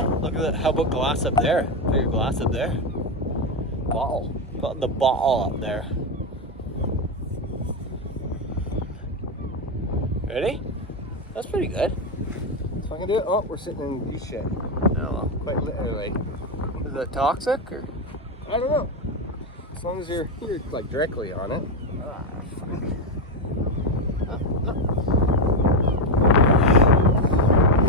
Yeah, look at that. How about glass up there? Put your glass up there. Bottle. Put the bottle up there. Ready? That's pretty good. So I can do it. Oh, we're sitting in goose shit. No. Quite literally. Is that toxic or? I don't know. As long as you're like directly on it. Ah, fuck.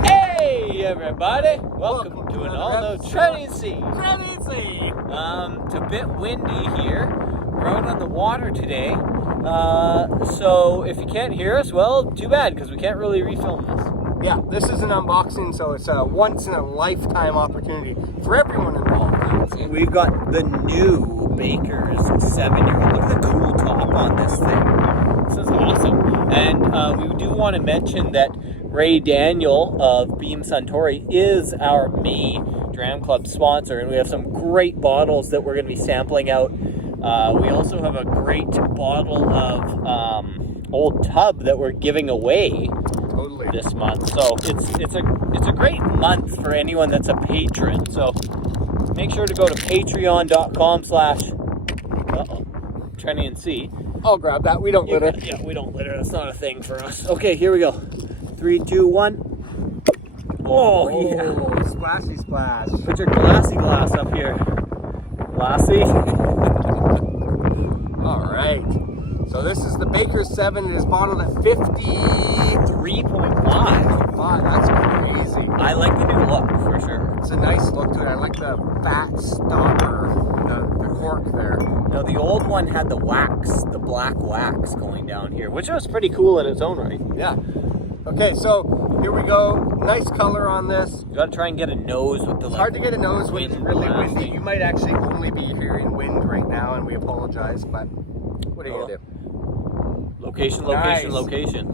Hey everybody! Welcome to an all-new Trinity. It's a bit windy here. We're out on the water today. So if you can't hear us, well, too bad, because we can't really refilm this. Yeah, this is an unboxing, so it's a once-in-a-lifetime opportunity for everyone involved, I would say. We've got the new Baker's 7-year-old. Look at the cool top on this thing. This is awesome. And we do want to mention that Ray Daniel of Beam Suntory is our May Dram Club sponsor, and we have some great bottles that we're going to be sampling out. We also have a great bottle of Old Tub that we're giving away. Totally. This month, so it's a great month for anyone that's a patron. So make sure to go to patreon.com/TrendyandC. I'll grab that. We don't litter. Yeah, we don't litter. That's not a thing for us. Okay, here we go. 3, 2, 1. Oh yeah! Splashy splash. Put your glassy glass up here. Glassy. All right. So this is the Baker's 7. It is bottled at 53.5. That's crazy. I like the new look for sure. It's a nice look to it. I like the fat stopper, the cork there. Now the old one had the wax, the black wax going down here, which was pretty cool in its own right. Yeah. Okay, so here we go. Nice color on this. You gotta try and get a nose with the. It's hard to get a nose when it's really windy. blasting. You might actually only be hearing wind right now, and we apologize, but what are you gonna do? Location. Nice.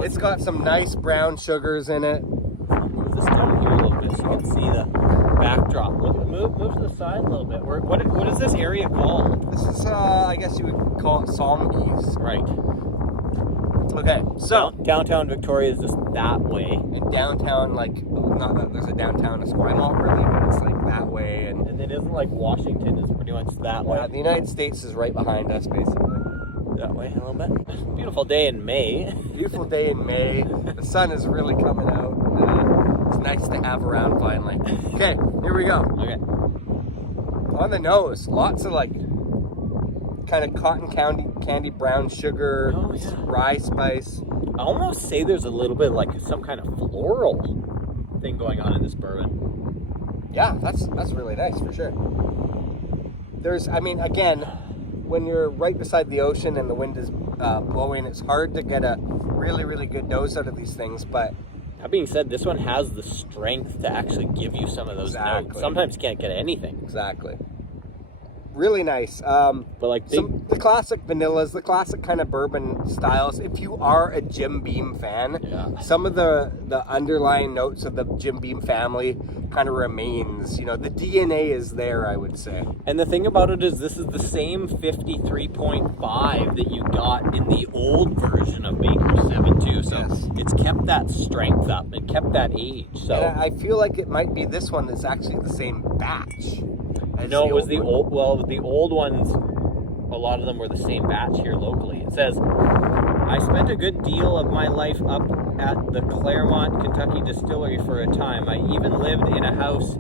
It's got some nice brown sugars in it. I'll move this down here a little bit so you can see the backdrop. Move to the side a little bit. What is this area called? This is, I guess you would call it Somgies. Right. Okay, so downtown Victoria is just that way. in downtown, like, not that there's a downtown Esquimalt really, but it's like that way. And And it isn't like Washington is pretty much that way. the United States is right behind us, basically. That way a little bit. Beautiful day in May. Beautiful day in May. The sun is really coming out. It's nice to have around finally. Okay, here we go. Okay. On the nose, lots of like kind of cotton candy brown sugar, Oh, yeah. rye spice. I almost say there's a little bit like some kind of floral thing going on in this bourbon. Yeah, that's really nice for sure. I mean, again, when you're right beside the ocean and the wind is blowing, it's hard to get a really, really good nose out of these things, but That being said, this one has the strength to actually give you some of those Exactly. notes. Sometimes you can't get anything. exactly. Really nice. But like The classic vanillas, the classic kind of bourbon styles. If you are a Jim Beam fan, Yeah. some of the underlying notes of the Jim Beam family kind of remains. You know, the DNA is there, I would say. And the thing about it is this is the same 53.5 that you got in the old version of Baker's 7 too. So Yes. it's kept that strength up. It kept that age. So And I feel like it might be this one that's actually the same batch. as no, it was the one. old. Well, the old ones. A lot of them were the same batch here locally. It says, "I spent a good deal of my life up at the Claremont, Kentucky distillery for a time. I even lived in a house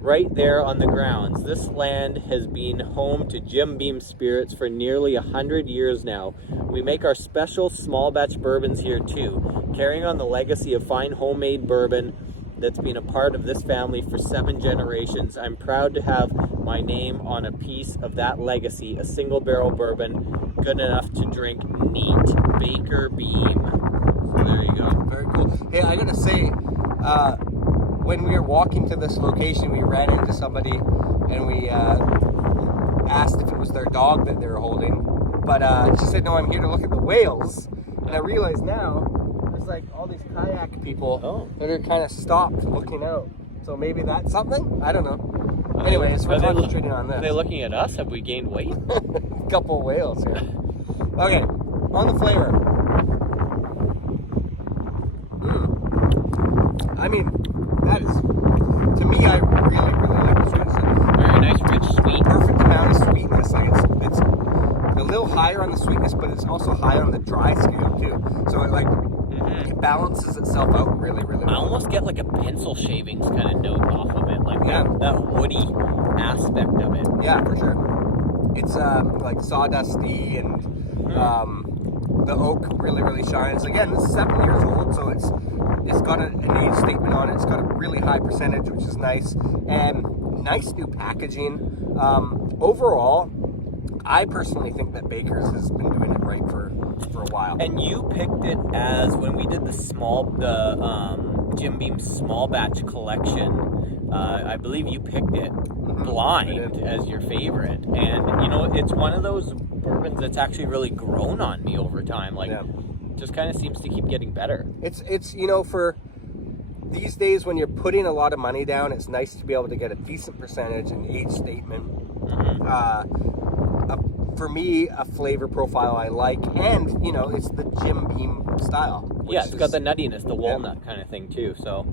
right there on the grounds. This land has been home to Jim Beam spirits for nearly 100 years now. We make our special small batch bourbons here too, carrying on the legacy of fine homemade bourbon that's been a part of this family for 7 generations. I'm proud to have my name on a piece of that legacy, a single barrel bourbon, good enough to drink neat, Baker Beam." So there you go. Very cool. Hey, I gotta say, when we were walking to this location, we ran into somebody and we asked if it was their dog that they were holding. But she said, "No, I'm here to look at the whales." And I realize now, there's like all these kayak people that are kind of stopped looking out. So maybe that's something? I don't know. Anyways, we're concentrating on Are they this. looking at us? Have we gained weight? A couple of whales here. Okay, on the flavor. I mean, that is to me, I really, really like this one. Very nice, rich, sweet. Perfect amount of sweetness. Like it's a little higher on the sweetness, but it's also high on the dry scale too. So it like it balances itself out really, really I well. almost get like a pencil shavings kind of note off of it, like that woody aspect of it. Yeah, for sure. It's like sawdusty and the oak really, really shines. Again, this is 7 years old, so it's got an age statement on it. It's got a really high percentage, which is nice, and nice new packaging. Overall, I personally think that Baker's has been doing it right for a while. And you picked it as when we did the Jim Beam small batch collection. I believe you picked it blind as your favorite, and you know it's one of those bourbons that's actually really grown on me over time. Like, just kind of seems to keep getting better. It's you know, for these days when you're putting a lot of money down, it's nice to be able to get a decent percentage and age statement. For me, a flavor profile I like, and you know, it's the Jim Beam style. Yeah, it's got the nuttiness, the walnut kind of thing too. So,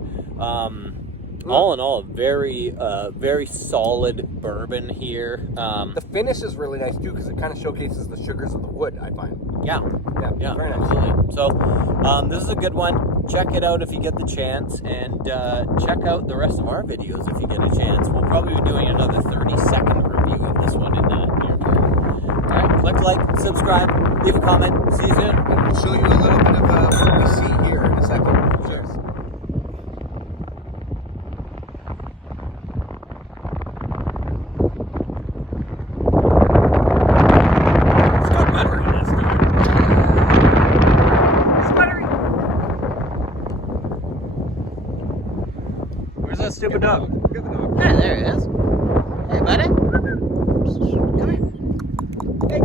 all in all, very solid bourbon here. The finish is really nice too because it kind of showcases the sugars of the wood, I find. Yeah, very nice. absolutely. So, this is a good one. Check it out if you get the chance, and check out the rest of our videos if you get a chance. We'll probably be doing another 30-second review of this one in the near term. All right, click like, subscribe, leave a comment. See you soon. And we'll show you a little bit of what we see here in a second. Cheers. Where's that stupid dog? Get the dog. Ah, there it is. Hey, buddy. Come here. Hey.